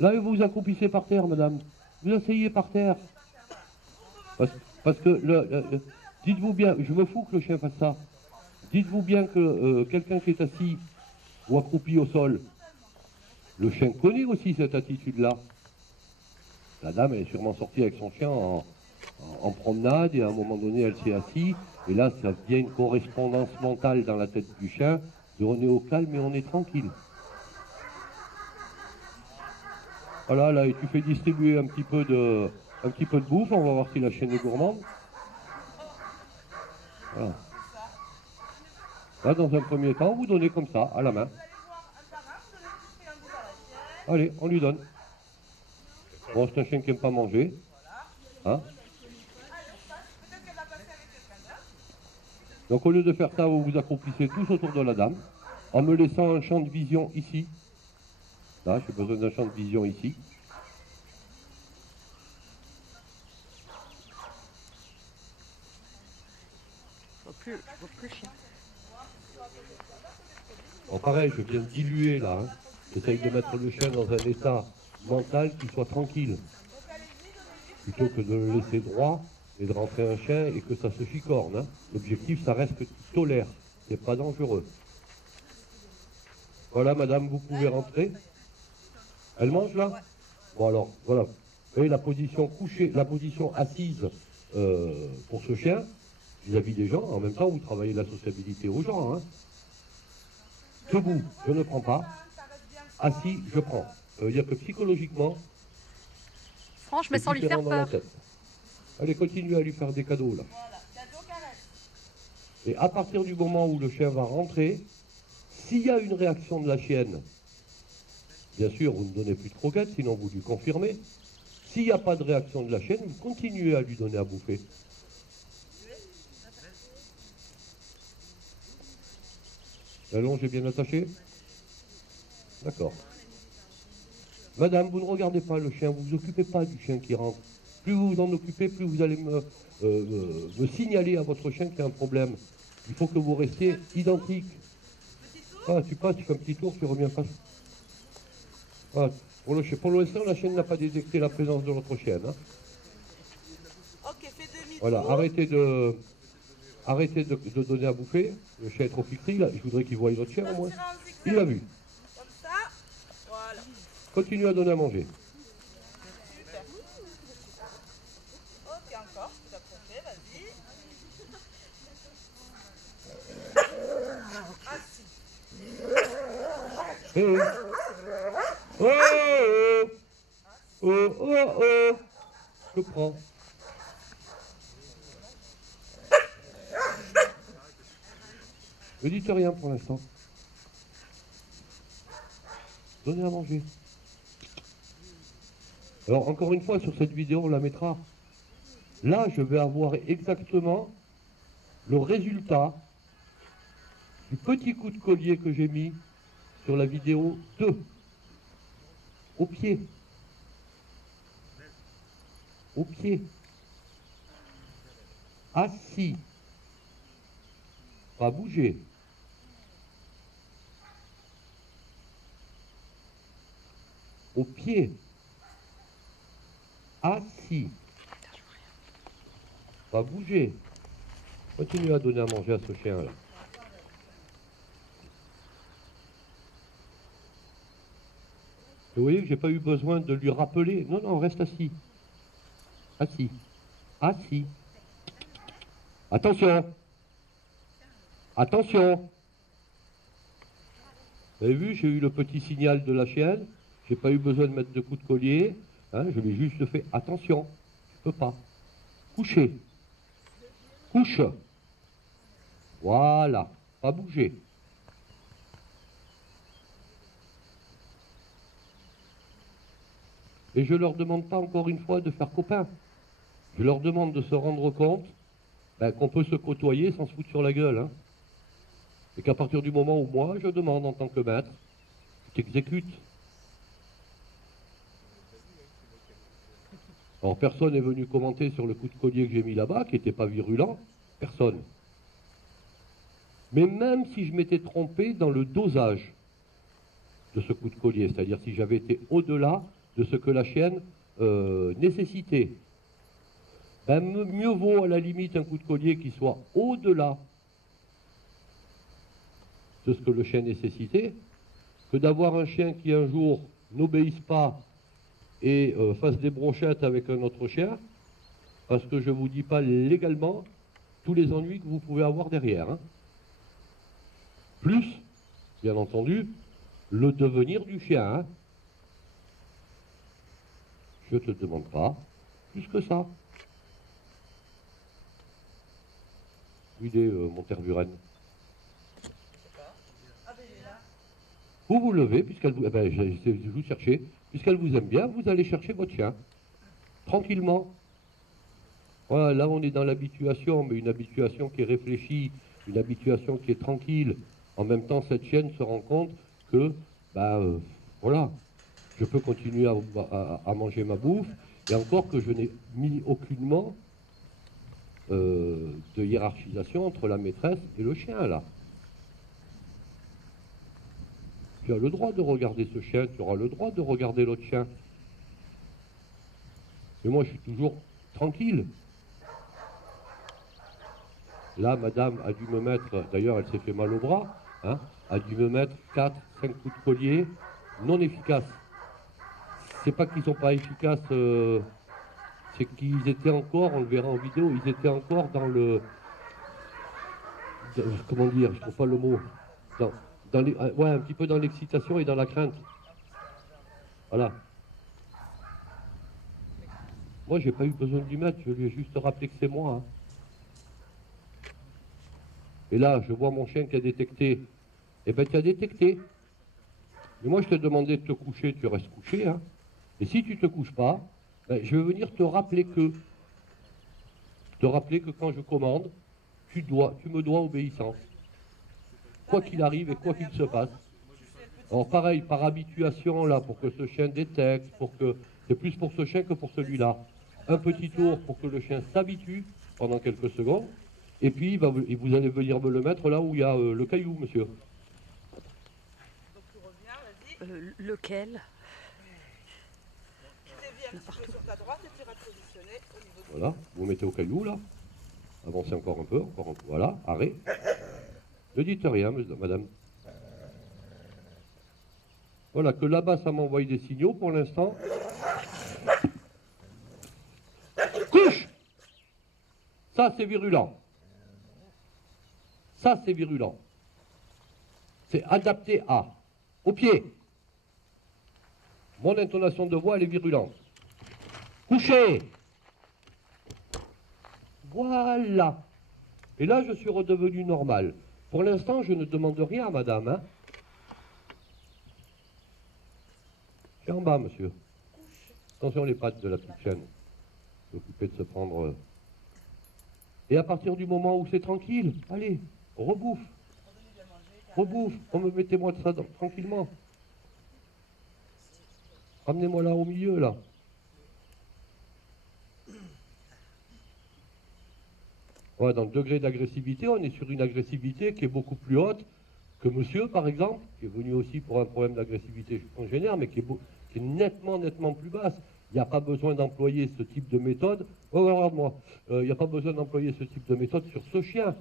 Là, vous vous accroupissez par terre, madame. Vous asseyez par terre. Parce que, dites-vous bien, je me fous que le chien fasse ça. Dites-vous bien que quelqu'un qui est assis ou accroupi au sol, le chien connaît aussi cette attitude-là. La dame, elle est sûrement sortie avec son chien en promenade et à un moment donné, elle s'est assise. Et là, ça devient une correspondance mentale dans la tête du chien. De on est au calme et on est tranquille. Voilà, là, et tu fais distribuer un petit peu de bouffe. On va voir si la chienne est gourmande. Voilà. Là, dans un premier temps, vous donnez comme ça, à la main. Allez, on lui donne. Bon, c'est un chien qui n'aime pas manger. Hein? Donc, au lieu de faire ça, vous vous accroupissez tous autour de la dame, en me laissant un champ de vision ici. Là, j'ai besoin d'un champ de vision ici. Je vois plus le chien. Bon, pareil, je viens de diluer là. Hein. J'essaye de mettre le chien dans un état mental qui soit tranquille. Plutôt que de le laisser droit et de rentrer un chien et que ça se chicorne. Hein. L'objectif, ça reste que tu tolères. C'est pas dangereux. Voilà, madame, vous pouvez rentrer. Elle mange là? Bon alors, voilà. Et la position couchée, la position assise pour ce chien, vis-à-vis des gens, en même temps, vous travaillez la sociabilité aux gens. Hein. Debout, je ne prends pas. Assis, je prends. Ça veut dire que psychologiquement, Franche, mais sans lui faire dans la peur. tête. Allez, continuez à lui faire des cadeaux là. Et à partir du moment où le chien va rentrer, s'il y a une réaction de la chienne, bien sûr, vous ne donnez plus de croquettes, sinon vous lui confirmez. S'il n'y a pas de réaction de la chienne, vous continuez à lui donner à bouffer. La longe est bien attachée? D'accord. Madame, vous ne regardez pas le chien, vous ne vous occupez pas du chien qui rentre. Plus vous vous en occupez, plus vous allez me signaler à votre chien qu'il y a un problème. Il faut que vous restiez identique. Ah, tu passes, tu fais un petit tour, tu reviens pas. Ah, pour l'instant, la chienne n'a pas détecté la présence de votre chienne. Hein. Ok, fais demi-tour. Voilà, arrêtez de donner à bouffer. Le chien est trop fixé, là. Je voudrais qu'il voie votre chien au moins. Il l'a vu. Comme ça, voilà. Continue à donner à manger. Super. Ok, encore, tu as compté, vas-y. Assis. Oh oh oh oh oh oh. Je prends. Ne dites rien pour l'instant. Donnez à manger. Alors, encore une fois, sur cette vidéo, on la mettra. Là, je vais avoir exactement le résultat du petit coup de collier que j'ai mis sur la vidéo 2. Au pied. Au pied. Assis. Pas bouger. Au pied. Assis. Pas bouger. Continuez à donner à manger à ce chien-là. Vous voyez que j'ai pas eu besoin de lui rappeler. Non, non, reste assis. Assis. Assis. Attention. Attention. Vous avez vu, j'ai eu le petit signal de la chienne. J'ai pas eu besoin de mettre de coups de collier. Hein, je lui ai juste fait attention. Je peux pas. Coucher. Couche. Voilà. Pas bouger. Et je leur demande pas encore une fois de faire copain. Je leur demande de se rendre compte qu'on peut se côtoyer sans se foutre sur la gueule. Hein. Et qu'à partir du moment où moi, je demande en tant que maître, tu t'exécutes. Alors personne n'est venu commenter sur le coup de collier que j'ai mis là-bas, qui n'était pas virulent. Personne. Mais même si je m'étais trompé dans le dosage de ce coup de collier, c'est-à-dire si j'avais été au-delà de ce que la chienne nécessitait. Ben, mieux vaut à la limite un coup de collier qui soit au-delà de ce que le chien nécessitait, que d'avoir un chien qui un jour n'obéisse pas et fasse des brochettes avec un autre chien, parce que je ne vous dis pas légalement tous les ennuis que vous pouvez avoir derrière. Hein. Plus, bien entendu, le devenir du chien. Hein. Je ne te demande pas plus que ça. Il est Monterburen. Vous vous levez, puisqu'elle vous... ben, je vous chercher, puisqu'elle vous aime bien, vous allez chercher votre chien. Tranquillement. Voilà, là on est dans l'habituation, mais une habituation qui est réfléchie, une habituation qui est tranquille. En même temps, cette chienne se rend compte que, voilà, je peux continuer à manger ma bouffe, et encore que je n'ai mis aucunement de hiérarchisation entre la maîtresse et le chien, là. Tu as le droit de regarder ce chien, tu auras le droit de regarder l'autre chien. Mais moi, je suis toujours tranquille. Là, madame a dû me mettre, d'ailleurs, elle s'est fait mal au bras, hein, a dû me mettre 4, 5 coups de collier non efficaces. C'est pas qu'ils sont pas efficaces, c'est qu'ils étaient encore, on le verra en vidéo, ils étaient encore dans le... comment dire, je trouve pas le mot. Ouais, un petit peu dans l'excitation et dans la crainte. Voilà. Moi, j'ai pas eu besoin de lui mettre, je lui ai juste rappelé que c'est moi. Hein. Et là, je vois mon chien qui a détecté. Eh bien, tu as détecté. Mais moi, je t'ai demandé de te coucher, tu restes couché. Hein. Et si tu ne te couches pas, ben, je vais venir te rappeler que. Te rappeler que quand je commande, tu me dois obéissance. Quoi qu'il arrive et quoi qu'il se passe. Alors pareil, par habituation, là, pour que ce chien détecte, c'est plus pour ce chien que pour celui-là. Un petit tour pour que le chien s'habitue pendant quelques secondes, et puis vous allez venir me le mettre là où il y a le caillou, monsieur. Donc tu reviens, vas-y. Lequel? Tu dévies un petit peu sur ta droite et tu iras te positionner au niveau du... Voilà, vous mettez au caillou, là. Avancez encore un peu, voilà, arrêt. Ne dites rien, madame. Voilà, que là-bas, ça m'envoie des signaux pour l'instant. Couche! Ça, c'est virulent. Ça, c'est virulent. C'est adapté à. Au pied. Mon intonation de voix, elle est virulente. Couchez! Voilà. Et là, je suis redevenu normal. Pour l'instant, je ne demande rien à madame. Hein. C'est en bas, monsieur. Attention les pattes de la petite chienne. S'occuper de se prendre... Et à partir du moment où c'est tranquille, allez, rebouffe. Rebouffe. Mettez-moi ça tranquillement. Ramenez-moi là au milieu, là. Ouais, dans le degré d'agressivité, on est sur une agressivité qui est beaucoup plus haute que monsieur, par exemple, qui est venu aussi pour un problème d'agressivité congénère, mais qui est nettement plus basse. Il n'y a pas besoin d'employer ce type de méthode. Oh, regarde-moi. Il n'y a pas besoin d'employer ce type de méthode sur ce chien.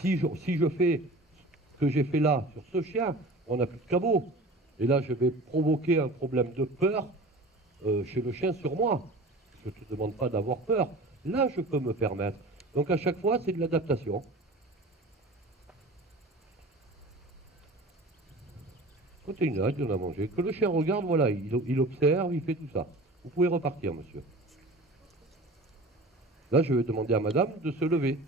Si je fais ce que j'ai fait là sur ce chien, on n'a plus de cabot. Et là, je vais provoquer un problème de peur chez le chien sur moi. Je ne te demande pas d'avoir peur. Là, je peux me permettre. Donc à chaque fois, c'est de l'adaptation. Quand il y en a, il en a mangé. Que le chien regarde, voilà, il observe, il fait tout ça. Vous pouvez repartir, monsieur. Là, je vais demander à madame de se lever.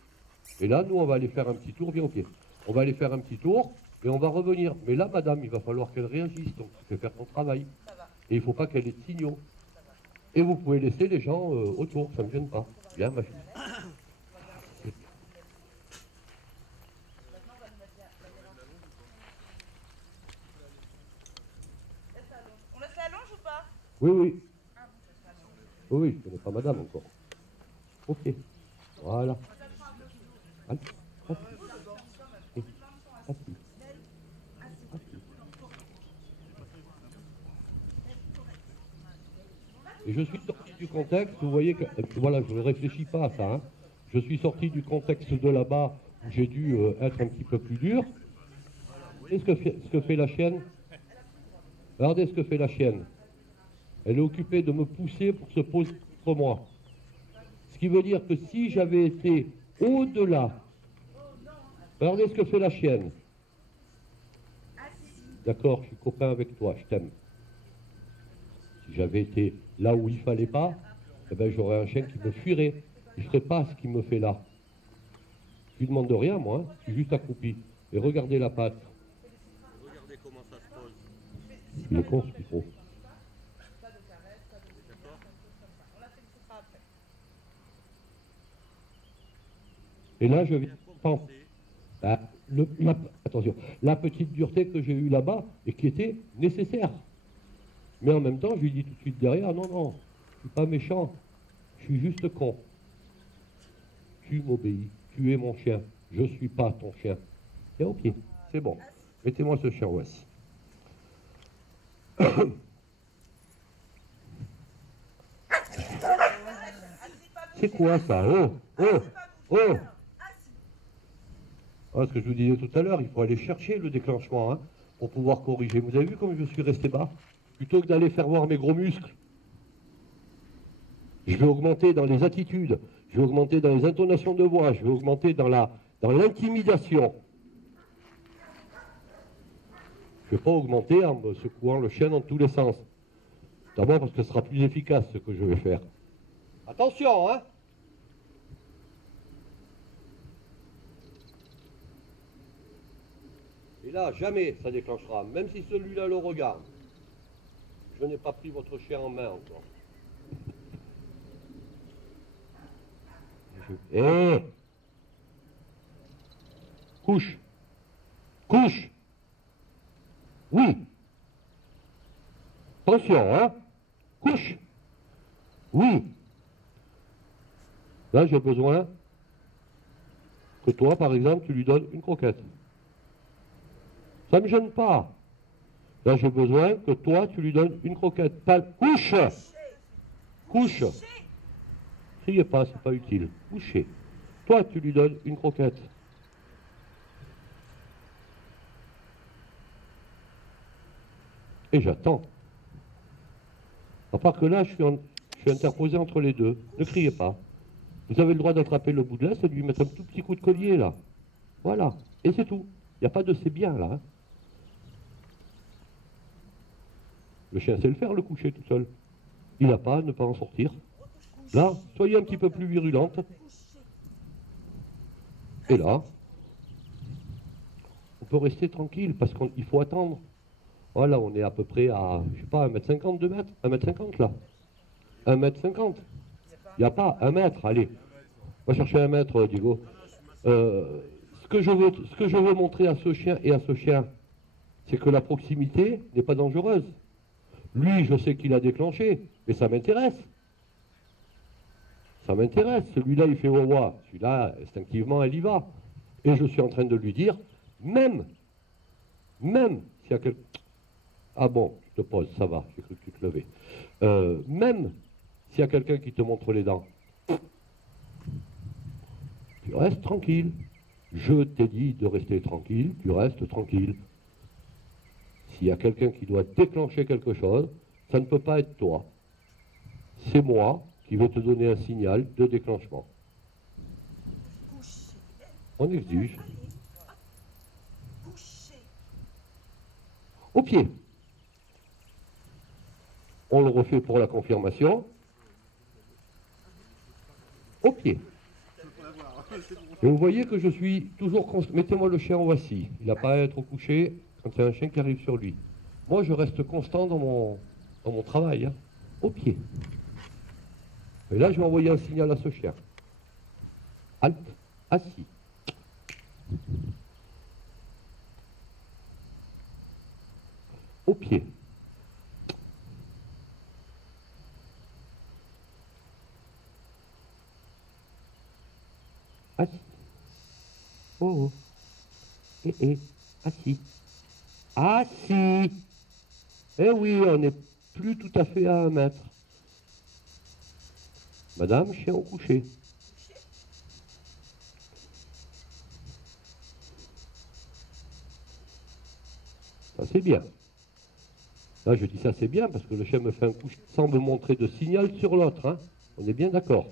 Et là, nous, on va aller faire un petit tour, viens au pied. On va aller faire un petit tour et on va revenir. Mais là, madame, il va falloir qu'elle réagisse. Donc, tu fais faire ton travail. Et il ne faut pas qu'elle ait de signaux. Et vous pouvez laisser les gens autour, ça ne me gêne pas. Bien, ma fille. On laisse la longe ou pas? Oui, oui. Oui, je ne connais pas madame encore. Ok. Voilà. Allez, assis. Assis. Assis. Et je suis sorti du contexte, vous voyez que, voilà, je ne réfléchis pas à ça, hein. Je suis sorti du contexte de là-bas, où j'ai dû être un petit peu plus dur. Et ce que fait la chienne? Regardez ce que fait la chienne. Elle est occupée de me pousser pour se poser contre moi. Ce qui veut dire que si j'avais été au-delà, regardez ce que fait la chienne. D'accord, je suis copain avec toi, je t'aime. Si j'avais été là où il ne fallait pas, eh ben, j'aurais un chien qui me fuirait. Il ne ferait pas ce qu'il me fait là. Je lui demande rien, moi, hein. Je suis juste accroupi. Et regardez la patte. Regardez comment ça se pose. Il est con ce qu'il faut. Et là, je viens comprendre attention, la petite dureté que j'ai eue là-bas et qui était nécessaire. Mais en même temps, je lui dis tout de suite derrière, non, non, je ne suis pas méchant, je suis juste con. Tu m'obéis, tu es mon chien, je ne suis pas ton chien. Et ok, c'est bon, mettez-moi ce chien voici. C'est quoi ça? Oh, oh, oh! Ah, ce que je vous disais tout à l'heure, il faut aller chercher le déclenchement, hein, pour pouvoir corriger. Vous avez vu comme je suis resté bas? Plutôt que d'aller faire voir mes gros muscles, je vais augmenter dans les attitudes, je vais augmenter dans les intonations de voix, je vais augmenter dans l'intimidation. Je ne vais pas augmenter en me secouant le chien dans tous les sens. D'abord parce que ce sera plus efficace ce que je vais faire. Attention, hein! Et là, jamais ça déclenchera, même si celui-là le regarde. Je n'ai pas pris votre chien en main encore. Eh! Couche! Couche! Oui! Attention, hein! Couche! Oui! Là, j'ai besoin que toi, par exemple, tu lui donnes une croquette. Ça ne me gêne pas. Là, j'ai besoin que toi, tu lui donnes une croquette. Couche! Couche! Criez pas, c'est pas utile. Couchez. Toi, tu lui donnes une croquette. Et j'attends. À part que là, je suis interposé entre les deux. Ne criez pas. Vous avez le droit d'attraper le bout de laisse et de lui mettre un tout petit coup de collier, là. Voilà. Et c'est tout. Il n'y a pas de c'est bien, là. Hein. Le chien sait le faire, le coucher tout seul. Il n'a pas à ne pas en sortir. Là, soyez un petit peu plus virulente. Et là, on peut rester tranquille parce qu'il faut attendre. Voilà, on est à peu près à, je sais pas, 1m50, 2 mètres, 1m50 là. 1m50. Il n'y a pas 1 mètre, allez. On va chercher 1 mètre, Diego. Ce que je veux montrer à ce chien et à ce chien, c'est que la proximité n'est pas dangereuse. Lui, je sais qu'il a déclenché, mais ça m'intéresse. Ça m'intéresse. Celui-là, il fait wawa. Celui-là, instinctivement, elle y va. Et je suis en train de lui dire, même s'il y a quelqu'un... Ah bon, je te pose, ça va, j'ai cru que tu te levais. Même s'il y a quelqu'un qui te montre les dents, tu restes tranquille. Je t'ai dit de rester tranquille, tu restes tranquille. S'il y a quelqu'un qui doit déclencher quelque chose, ça ne peut pas être toi. C'est moi qui vais te donner un signal de déclenchement. On exige. Au pied. On le refait pour la confirmation. Au pied. Et vous voyez que je suis toujours constant. Mettez-moi le chien voici. Il n'a pas à être couché quand il y a un chien qui arrive sur lui. Moi, je reste constant dans mon travail. Hein. Au pied. Et là, je vais envoyer un signal à ce chien. Halte, assis. Au pied. Assis. Oh, oh. Assis. Assis. Eh oui, on n'est plus tout à fait à 1 mètre. Madame, chien au coucher. Ça c'est bien. Là je dis ça c'est bien parce que le chien me fait un coucher sans me montrer de signal sur l'autre. Hein. On est bien d'accord.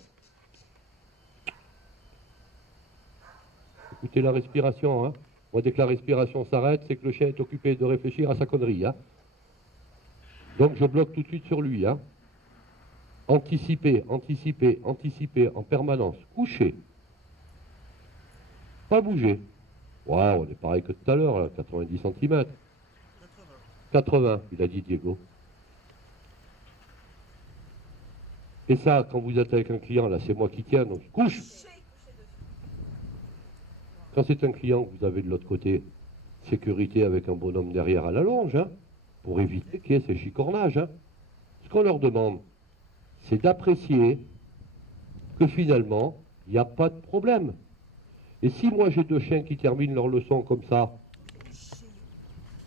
Écoutez la respiration. Hein. Moi dès que la respiration s'arrête, c'est que le chien est occupé de réfléchir à sa connerie. Hein. Donc je bloque tout de suite sur lui. Hein. Anticiper, anticiper, anticiper en permanence. Coucher. Pas bouger. Ouais, on est pareil que tout à l'heure, 90 cm. 80, il a dit Diego. Et ça, quand vous êtes avec un client, là, c'est moi qui tiens, donc couche. Quand c'est un client que vous avez de l'autre côté, sécurité avec un bonhomme derrière à la longe, hein, pour éviter qu'il y ait ces chicornages. Hein. Ce qu'on leur demande, c'est d'apprécier que finalement, il n'y a pas de problème. Et si moi j'ai deux chiens qui terminent leur leçon comme ça,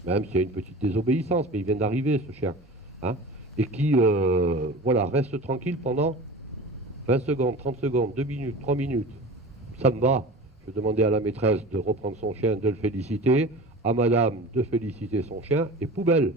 même s'il y a une petite désobéissance, mais il vient d'arriver ce chien, hein, et qui voilà, reste tranquille pendant 20 secondes, 30 secondes, 2 minutes, 3 minutes, ça me va. Je demandais à la maîtresse de reprendre son chien, de le féliciter, à madame de féliciter son chien, et poubelle.